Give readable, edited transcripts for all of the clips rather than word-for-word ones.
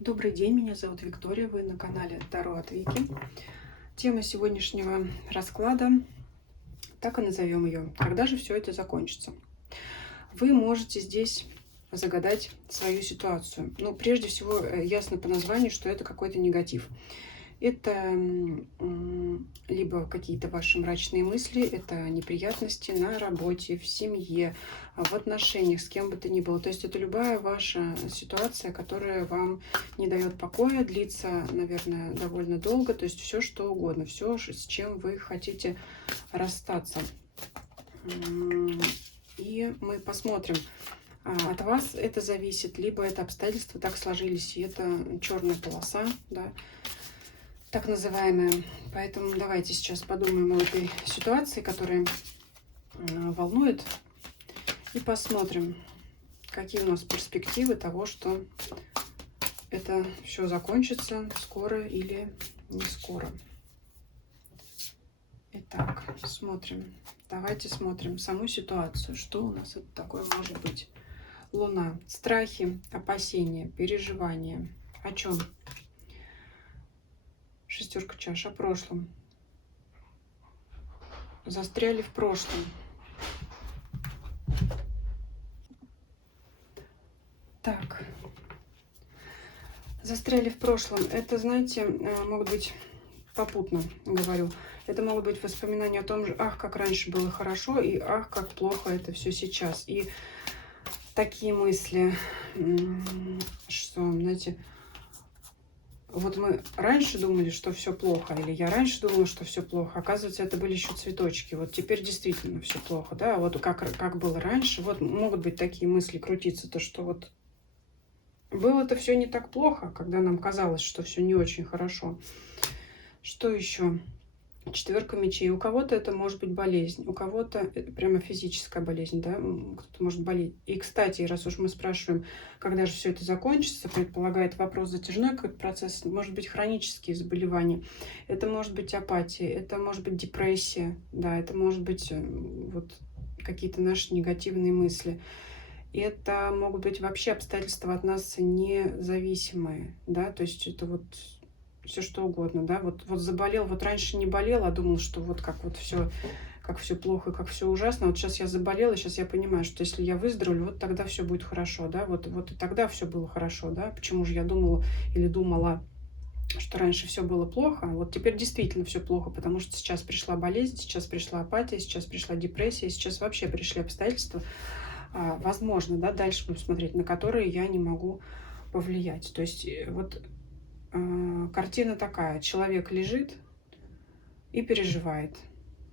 Добрый день, меня зовут Виктория, вы на канале Таро от Вики. Тема сегодняшнего расклада, так и назовем ее, когда же все это закончится. Вы можете здесь загадать свою ситуацию. Ну, прежде всего, ясно по названию, что это какой-то негатив. Это либо какие-то ваши мрачные мысли, это неприятности на работе, в семье, в отношениях, с кем бы то ни было. То есть это любая ваша ситуация, которая вам не дает покоя, длится, наверное, довольно долго. То есть все что угодно, все, с чем вы хотите расстаться. И мы посмотрим, от вас это зависит, либо это обстоятельства так сложились, и это черная полоса, да, так называемая. Поэтому давайте сейчас подумаем о этой ситуации, которая волнует, и посмотрим, какие у нас перспективы того, что это все закончится скоро или не скоро. Итак, смотрим. Давайте смотрим саму ситуацию. Что у нас это такое может быть? Луна. Страхи, опасения, переживания. О чем? Шестерка чаш. О прошлом. Застряли в прошлом. Так. Застряли в прошлом. Это, знаете, могут быть, попутно говорю, это могут быть воспоминания о том же, ах, как раньше было хорошо, и ах, как плохо это все сейчас. И такие мысли, что, знаете, вот мы раньше думали, что все плохо, или я раньше думала, что все плохо. Оказывается, это были еще цветочки. Вот теперь действительно все плохо, да. Вот как было раньше. Вот могут быть такие мысли крутиться, то что вот было-то все не так плохо, когда нам казалось, что все не очень хорошо. Что еще? Четверка мечей. У кого-то это может быть болезнь, у кого-то прямо физическая болезнь, да, кто-то может болеть. И, кстати, раз уж мы спрашиваем, когда же все это закончится, предполагает вопрос затяжной какой-то процесс, может быть хронические заболевания, это может быть апатия, это может быть депрессия, да, это может быть вот какие-то наши негативные мысли. Это могут быть вообще обстоятельства от нас независимые, да, то есть это вот все что угодно, да, вот заболел, вот раньше не болел, а думал, что вот как все плохо, как все ужасно, вот сейчас я заболела, сейчас я понимаю, что если я выздоровлю, вот тогда все будет хорошо, да, вот и тогда все было хорошо, да, почему же я думала или думала, что раньше все было плохо, вот теперь действительно все плохо, потому что сейчас пришла болезнь, сейчас пришла апатия, сейчас пришла депрессия, сейчас вообще пришли обстоятельства, возможно, да, дальше будем смотреть, на которые я не могу повлиять. То есть вот картина такая. Человек лежит и переживает.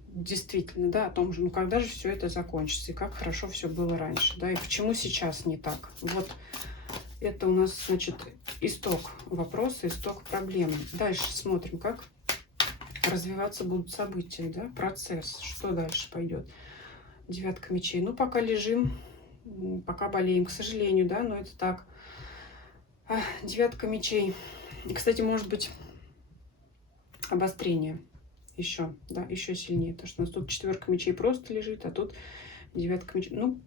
Действительно, да, о том же, ну когда же все это закончится, и как хорошо все было раньше, да, и почему сейчас не так. Вот это у нас, значит, исток вопроса, исток проблемы. Дальше смотрим, как развиваться будут события, да, процесс, что дальше пойдет. Девятка мечей. Ну, пока лежим, пока болеем, к сожалению, да, но это так. Девятка мечей. И, кстати, может быть обострение еще, да, еще сильнее. Потому что у нас тут четверка мечей просто лежит, а тут девятка мечей. Ну,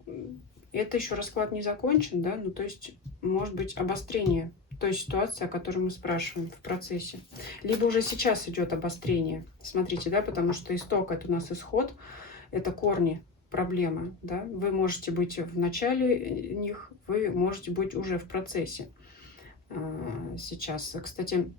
это еще расклад не закончен, да, ну, то есть, может быть, обострение той ситуации, о которой мы спрашиваем в процессе. Либо уже сейчас идет обострение. Смотрите, да, потому что исток — это у нас исход, это корни проблемы, да. Вы можете быть в начале них, вы можете быть уже в процессе сейчас. Кстати,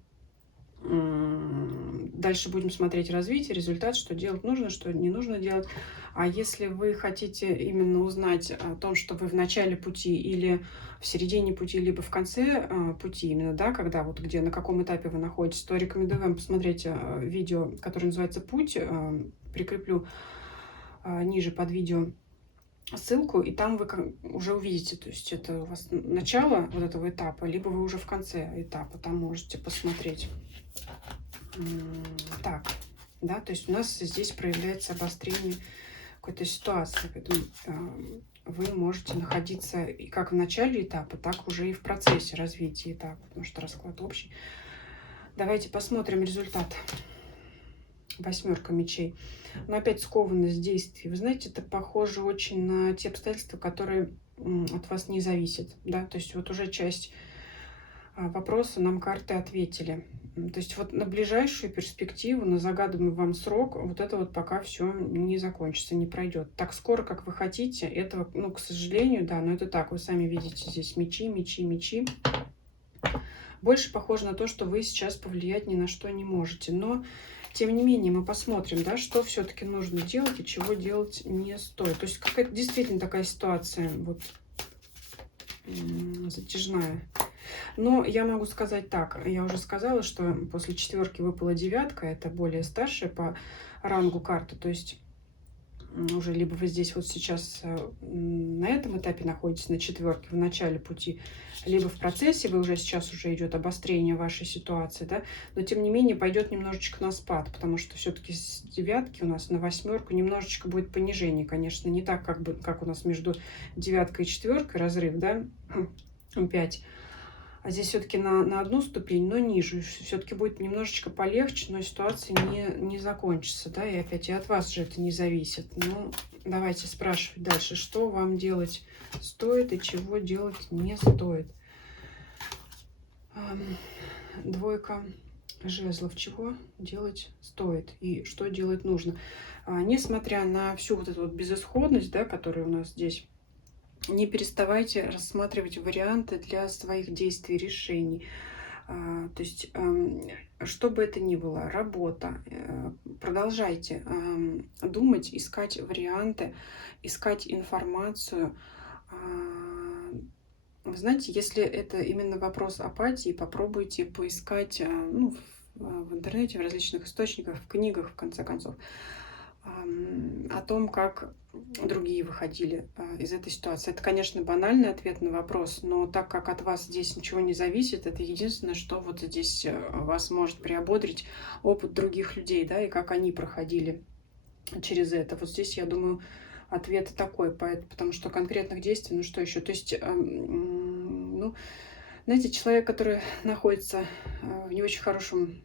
дальше будем смотреть развитие, результат, что делать нужно, что не нужно делать. А если вы хотите именно узнать о том, что вы в начале пути или в середине пути, либо в конце пути, именно, да, когда вот где, на каком этапе вы находитесь, то рекомендую вам посмотреть видео, которое называется «Путь». Прикреплю ниже под видео ссылку, и там вы уже увидите, то есть это у вас начало вот этого этапа, либо вы уже в конце этапа, там можете посмотреть. Так, да, то есть у нас здесь проявляется обострение какой-то ситуации, поэтому вы можете находиться и как в начале этапа, так уже и в процессе развития этапа, потому что расклад общий. Давайте посмотрим результат. Восьмерка мечей. Но опять скованность действий. Вы знаете, это похоже очень на те обстоятельства, которые от вас не зависят. Да? То есть вот уже часть вопросы нам карты ответили. То есть вот на ближайшую перспективу, на загаданный вам срок, вот это вот пока все не закончится, не пройдет. Так скоро, как вы хотите, этого, ну, к сожалению, да, но это так, вы сами видите здесь мечи, мечи, мечи. Больше похоже на то, что вы сейчас повлиять ни на что не можете. Но, тем не менее, мы посмотрим, да, что все-таки нужно делать и чего делать не стоит. То есть какая-то действительно такая ситуация вот затяжная. Но я могу сказать так. Я уже сказала, что после четверки выпала девятка. Это более старшая по рангу карта. То есть уже либо вы здесь вот сейчас на этом этапе находитесь, на четверке, в начале пути, либо в процессе, вы уже сейчас уже идет обострение вашей ситуации, да, но тем не менее пойдет немножечко на спад, потому что все-таки с девятки у нас на восьмерку немножечко будет понижение, конечно, не так, как у нас между девяткой и четверкой разрыв, да, 5. А здесь все-таки на одну ступень, но ниже. Все-таки будет немножечко полегче, но ситуация не закончится. Да? И опять и от вас же это не зависит. Ну, давайте спрашивать дальше, что вам делать стоит и чего делать не стоит. Двойка жезлов. Чего делать стоит и что делать нужно. Несмотря на всю вот эту вот безысходность, да, которая у нас здесь, не переставайте рассматривать варианты для своих действий, решений. То есть, что бы это ни было, работа, продолжайте думать, искать варианты, искать информацию. Вы знаете, если это именно вопрос апатии, попробуйте поискать ну, в интернете, в различных источниках, в книгах, в конце концов, о том, как другие выходили из этой ситуации. Это, конечно, банальный ответ на вопрос, но так как от вас здесь ничего не зависит, это единственное, что вот здесь вас может приободрить опыт других людей, да, и как они проходили через это. Вот здесь, я думаю, ответ такой, потому что конкретных действий, ну что еще? То есть, ну, знаете, человек, который находится в не очень хорошем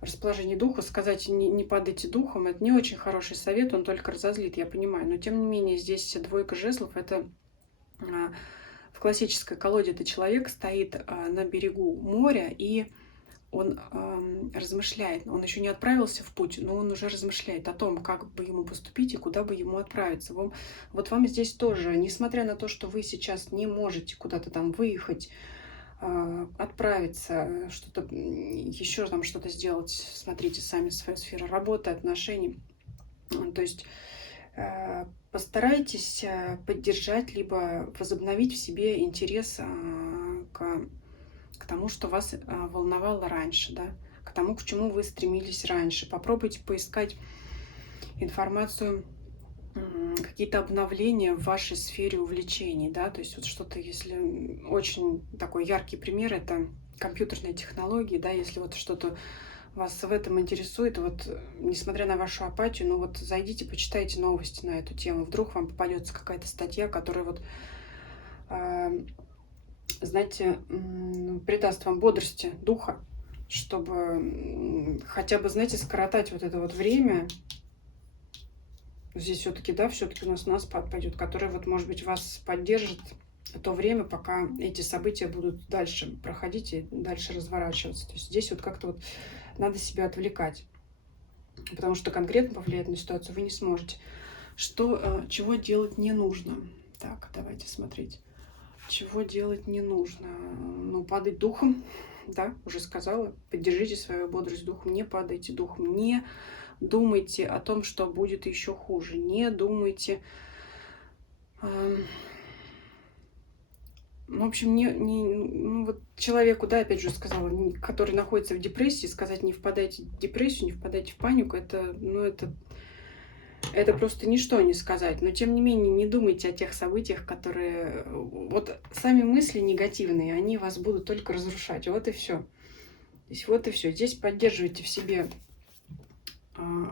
расположении духа, сказать не падайте духом, это не очень хороший совет, он только разозлит, я понимаю. Но тем не менее, здесь двойка жезлов, это в классической колоде это человек стоит на берегу моря, и он размышляет. Он еще не отправился в путь, но он уже размышляет о том, как бы ему поступить и куда бы ему отправиться. Вот вам здесь тоже, несмотря на то, что вы сейчас не можете куда-то там выехать, отправиться, что-то еще там что-то сделать, смотрите сами свою сферу работы, отношений. То есть постарайтесь поддержать, либо возобновить в себе интерес к тому, что вас волновало раньше, да, к тому, к чему вы стремились раньше. Попробуйте поискать информацию, какие-то обновления в вашей сфере увлечений, да, то есть вот что-то, если очень такой яркий пример, это компьютерные технологии, да, если вот что-то вас в этом интересует, вот несмотря на вашу апатию, ну вот зайдите, почитайте новости на эту тему, вдруг вам попадется какая-то статья, которая вот, знаете, придаст вам бодрости духа, чтобы хотя бы, знаете, скоротать вот это вот время. Здесь все-таки, да, все-таки у нас на спад пойдет, который вот, может быть, вас поддержит то время, пока эти события будут дальше проходить и дальше разворачиваться. То есть здесь вот как-то вот надо себя отвлекать, потому что конкретно повлиять на ситуацию вы не сможете. Чего делать не нужно? Так, давайте смотреть. Чего делать не нужно? Ну, падать духом, да, уже сказала. Поддержите свою бодрость духом, не падайте духом, не думайте о том, что будет еще хуже. Не думайте. В общем, ну, вот человеку, да, опять же сказала, который находится в депрессии, сказать не впадайте в депрессию, не впадайте в панику, это, ну, это просто ничто не сказать. Но, тем не менее, не думайте о тех событиях, которые... Вот сами мысли негативные, они вас будут только разрушать. Вот и все. Здесь вот и все. Здесь поддерживайте в себе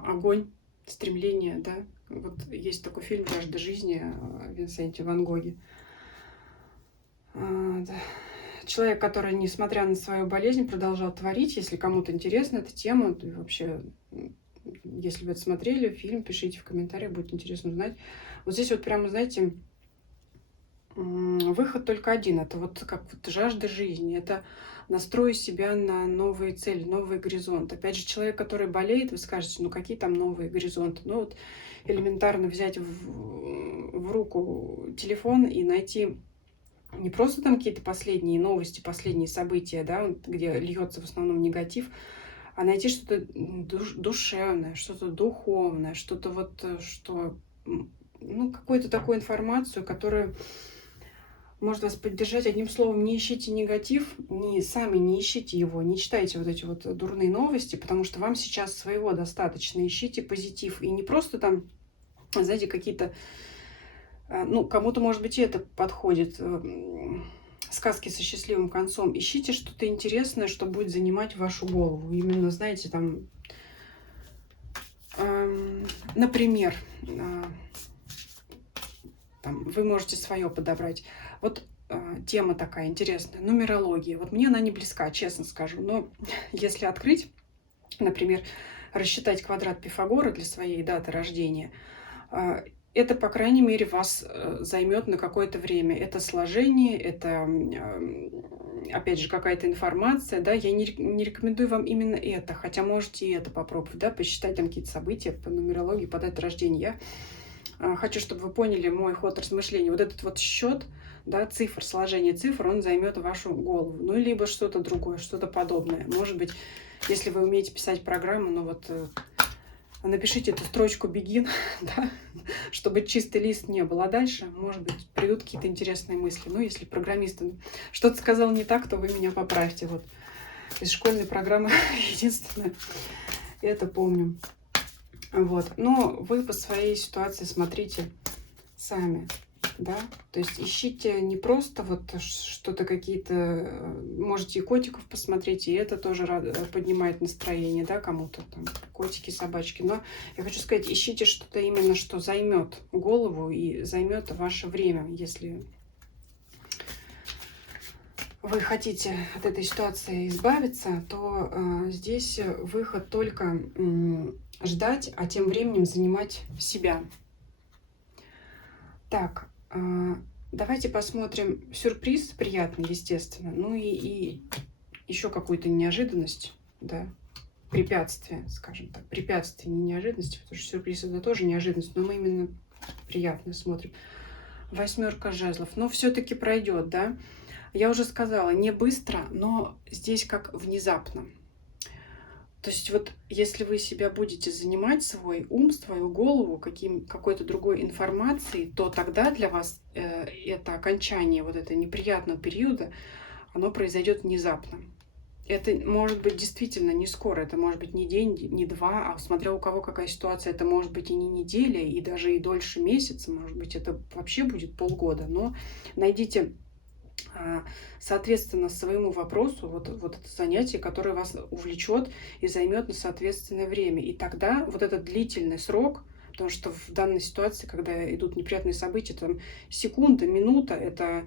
огонь, стремление, да. Вот есть такой фильм «Жажда жизни» о Винсенте Ван Гоге. Человек, который, несмотря на свою болезнь, продолжал творить. Если кому-то интересна эта тема, то вообще, если вы это смотрели, фильм, пишите в комментариях, будет интересно узнать. Вот здесь вот прямо, знаете, выход только один. Это вот как вот жажда жизни. Это настрой себя на новые цели, новый горизонт. Опять же, человек, который болеет, вы скажете, ну какие там новые горизонты? Ну вот элементарно взять в руку телефон и найти не просто там какие-то последние новости, последние события, да, где льется в основном негатив, а найти что-то душевное, что-то духовное, что-то вот, что, ну, какую-то такую информацию, которая может вас поддержать. Одним словом, не ищите негатив, сами не ищите его, не читайте вот эти вот дурные новости, потому что вам сейчас своего достаточно. Ищите позитив. И не просто там, знаете, какие-то, ну, кому-то, может быть, и это подходит, сказки со счастливым концом. Ищите что-то интересное, что будет занимать вашу голову. Именно, знаете, там, например, там, вы можете свое подобрать. Вот тема такая интересная, нумерология. Вот мне она не близка, честно скажу. Но если открыть, например, рассчитать квадрат Пифагора для своей даты рождения, это, по крайней мере, вас займет на какое-то время. Это сложение, это, опять же, какая-то информация. Да? Я не рекомендую вам именно это, хотя можете и это попробовать, да? Посчитать там какие-то события по нумерологии, по дате рождения. Я хочу, чтобы вы поняли мой ход размышлений. Вот этот вот счет, да, цифр, сложение цифр, он займет вашу голову. Ну, либо что-то другое, что-то подобное. Может быть, если вы умеете писать программу, ну вот напишите эту строчку begin, да, чтобы чистый лист не был. А дальше, может быть, придут какие-то интересные мысли. Ну, если программист что-то сказал не так, то вы меня поправьте. Вот из школьной программы единственное, это помню. Вот. Но вы по своей ситуации смотрите сами, да, то есть ищите не просто вот что-то какие-то, можете и котиков посмотреть, и это тоже поднимает настроение, да, кому-то там котики, собачки, но я хочу сказать, ищите что-то именно, что займет голову и займет ваше время, если вы хотите от этой ситуации избавиться, то здесь выход только ждать, а тем временем занимать себя. Так, давайте посмотрим сюрприз приятный, естественно, ну и еще какую-то неожиданность, да, препятствие, скажем так, препятствие, не неожиданность, потому что сюрприз это тоже неожиданность, но мы именно приятно смотрим. 8 жезлов, но все-таки пройдет, да. Я уже сказала, не быстро, но здесь как внезапно. То есть вот если вы себя будете занимать, свой ум, свою голову какой-то другой информацией, то тогда для вас это окончание вот этого неприятного периода, оно произойдет внезапно. Это может быть действительно не скоро, это может быть не день, не два, а смотря у кого какая ситуация, это может быть и не неделя, и даже и дольше месяца, может быть, это вообще будет полгода. Но найдите соответственно своему вопросу вот это занятие, которое вас увлечет и займет на соответственное время. И тогда вот этот длительный срок, потому что в данной ситуации, когда идут неприятные события, там секунда, минута,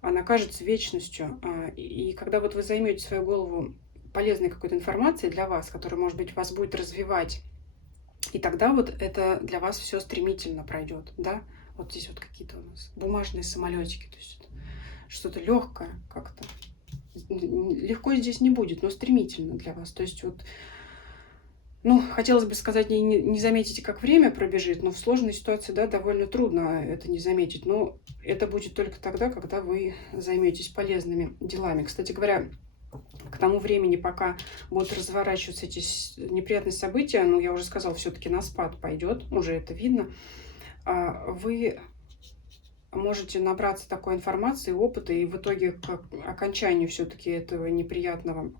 она кажется вечностью. И когда вот вы займете свою голову полезной какой-то информацией для вас, которая, может быть, вас будет развивать, и тогда вот это для вас все стремительно пройдет, да? Вот здесь вот какие-то у нас бумажные самолетики, то есть что-то легкое как-то. Легко здесь не будет, но стремительно для вас. То есть вот, ну, хотелось бы сказать, не заметите, как время пробежит, но в сложной ситуации, да, довольно трудно это не заметить. Но это будет только тогда, когда вы займетесь полезными делами. Кстати говоря, к тому времени, пока будут разворачиваться эти неприятные события, ну, я уже сказала, все-таки на спад пойдет, уже это видно, вы можете набраться такой информации, опыта, и в итоге к окончанию все-таки этого неприятного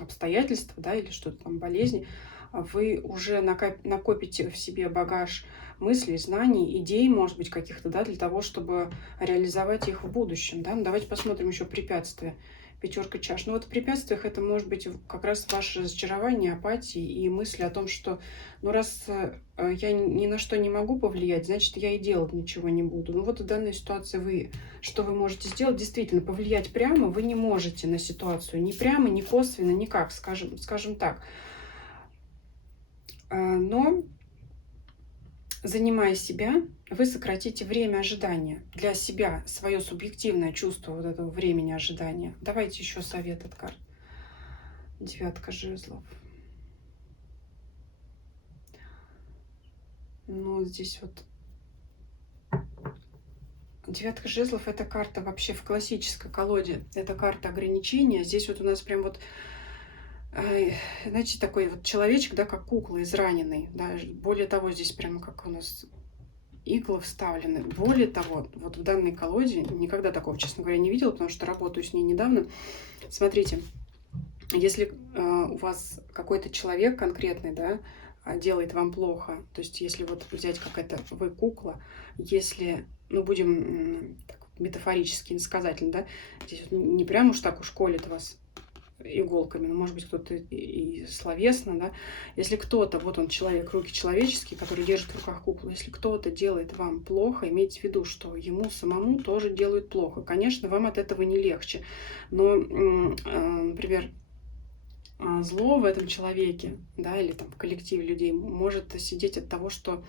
обстоятельства, да, или что-то там, болезни, вы уже накопите в себе багаж мыслей, знаний, идей, может быть, каких-то, да, для того, чтобы реализовать их в будущем, да. Ну, давайте посмотрим еще препятствия. 5 чаш. Ну вот в препятствиях это может быть как раз ваше разочарование, апатия и мысли о том, что ну раз я ни на что не могу повлиять, значит я и делать ничего не буду. Ну вот в данной ситуации что вы можете сделать? Действительно, повлиять прямо вы не можете на ситуацию. Ни прямо, ни косвенно, никак, скажем так. Но занимая себя, вы сократите время ожидания для себя, свое субъективное чувство вот этого времени ожидания. Давайте еще совет от карт. Девятка жезлов. Ну, здесь вот девятка жезлов — это карта вообще в классической колоде. Это карта ограничения. Здесь вот у нас прям вот, знаете, такой вот человечек, да, как кукла израненный. Да. Более того, здесь прям как у нас иглы вставлены. Более того, вот в данной колоде никогда такого, честно говоря, не видела, потому что работаю с ней недавно. Смотрите, если у вас какой-то человек конкретный, да, делает вам плохо, то есть если вот взять какая-то вы кукла, если, ну, будем так, метафорически, иносказательно, да, здесь вот не прям уж так уж колет вас иголками, но, может быть, кто-то и словесно, да, если кто-то, вот он человек, руки человеческие, который держит в руках куклу, если кто-то делает вам плохо, имейте в виду, что ему самому тоже делают плохо. Конечно, вам от этого не легче, но, например, зло в этом человеке, да, или там в коллективе людей может сидеть от того, что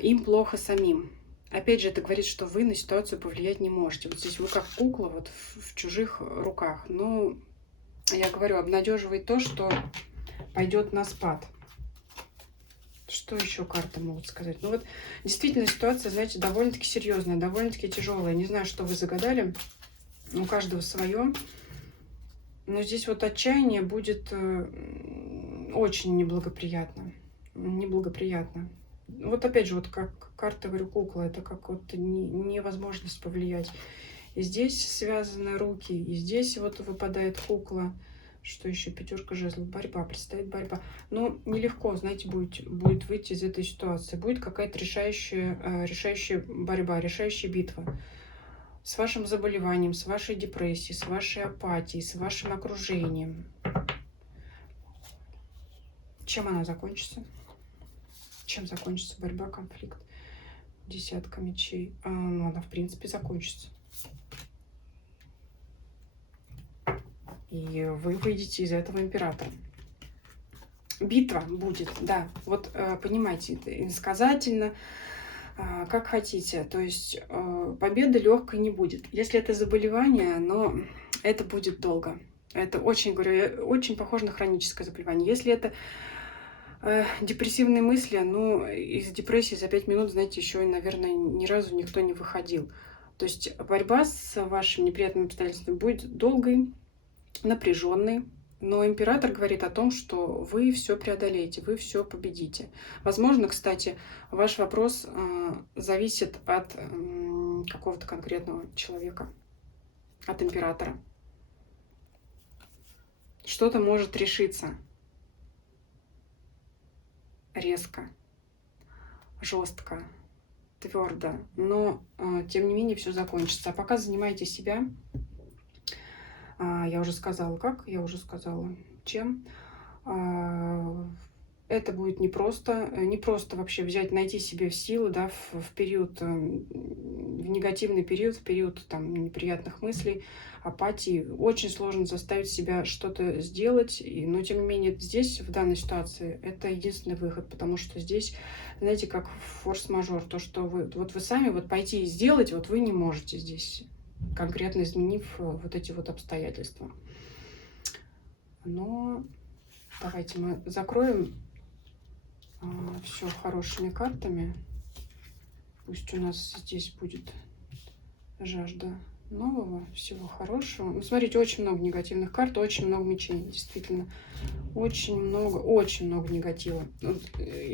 им плохо самим. Опять же, это говорит, что вы на ситуацию повлиять не можете. Вот здесь вы как кукла вот в чужих руках. Но я говорю, обнадеживает то, что пойдет на спад. Что еще карты могут сказать? Ну вот действительно ситуация, знаете, довольно-таки серьезная, довольно-таки тяжелая. Не знаю, что вы загадали. У каждого свое. Но здесь вот отчаяние будет очень неблагоприятно. Неблагоприятно. Вот опять же, вот как карта, говорю, кукла, это как вот невозможность повлиять. И здесь связаны руки, и здесь вот выпадает кукла. Что еще? Пятерка жезлов. Борьба, предстоит борьба. Но нелегко, знаете, будет выйти из этой ситуации. Будет какая-то решающая борьба, решающая битва. С вашим заболеванием, с вашей депрессией, с вашей апатией, с вашим окружением. Чем она закончится? Чем закончится борьба, конфликт? Десятка мечей. Ну, она, в принципе, закончится. И вы выйдете из этого императора. Битва будет, да. Вот понимаете, это иносказательно, как хотите. То есть победы легкой не будет. Если это заболевание, но это будет долго. Это очень, говорю, очень похоже на хроническое заболевание. Если это депрессивные мысли, ну, из депрессии за 5 минут, знаете, еще, наверное, ни разу никто не выходил. То есть борьба с вашими неприятными обстоятельствами будет долгой, напряженной. Но император говорит о том, что вы все преодолеете, вы все победите. Возможно, кстати, ваш вопрос зависит от какого-то конкретного человека, от императора. Что-то может решиться резко, жестко, твердо, но тем не менее все закончится. А пока занимайте себя. Я уже сказала, как, я уже сказала, чем. Это будет непросто вообще взять, найти себе силы, да, в период, в негативный период, в период там неприятных мыслей, апатии. Очень сложно заставить себя что-то сделать, но тем не менее здесь, в данной ситуации, это единственный выход, потому что здесь, знаете, как форс-мажор, то, что вы сами вот пойти и сделать, вот вы не можете здесь, конкретно изменив вот эти вот обстоятельства. Но давайте мы закроем все хорошими картами. Пусть у нас здесь будет жажда нового, всего хорошего. Ну, смотрите, очень много негативных карт, очень много мечей, действительно. Очень много негатива.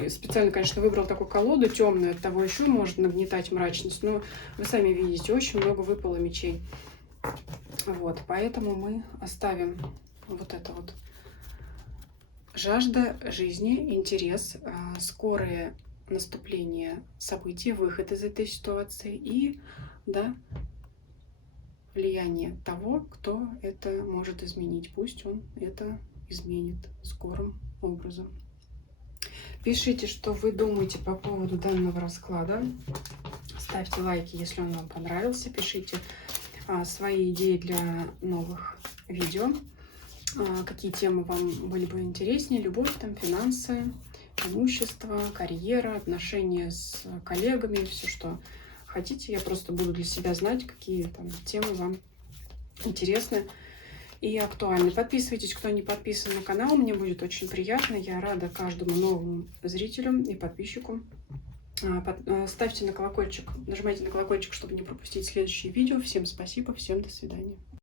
Специально, конечно, выбрал такую колоду темную, от того еще можно нагнетать мрачность, но вы сами видите, очень много выпало мечей. Вот, поэтому мы оставим вот это вот. Жажда жизни, интерес, скорое наступление событий, выход из этой ситуации и, да, влияние того, кто это может изменить. Пусть он это изменит скорым образом. Пишите, что вы думаете по поводу данного расклада. Ставьте лайки, если он вам понравился. Пишите свои идеи для новых видео. Какие темы вам были бы интереснее. Любовь, там, финансы, имущество, карьера, отношения с коллегами, все, что хотите. Я просто буду для себя знать, какие там темы вам интересны и актуальны. Подписывайтесь, кто не подписан на канал, мне будет очень приятно. Я рада каждому новому зрителю и подписчику. Ставьте на колокольчик, нажимайте на колокольчик, чтобы не пропустить следующие видео. Всем спасибо, всем до свидания.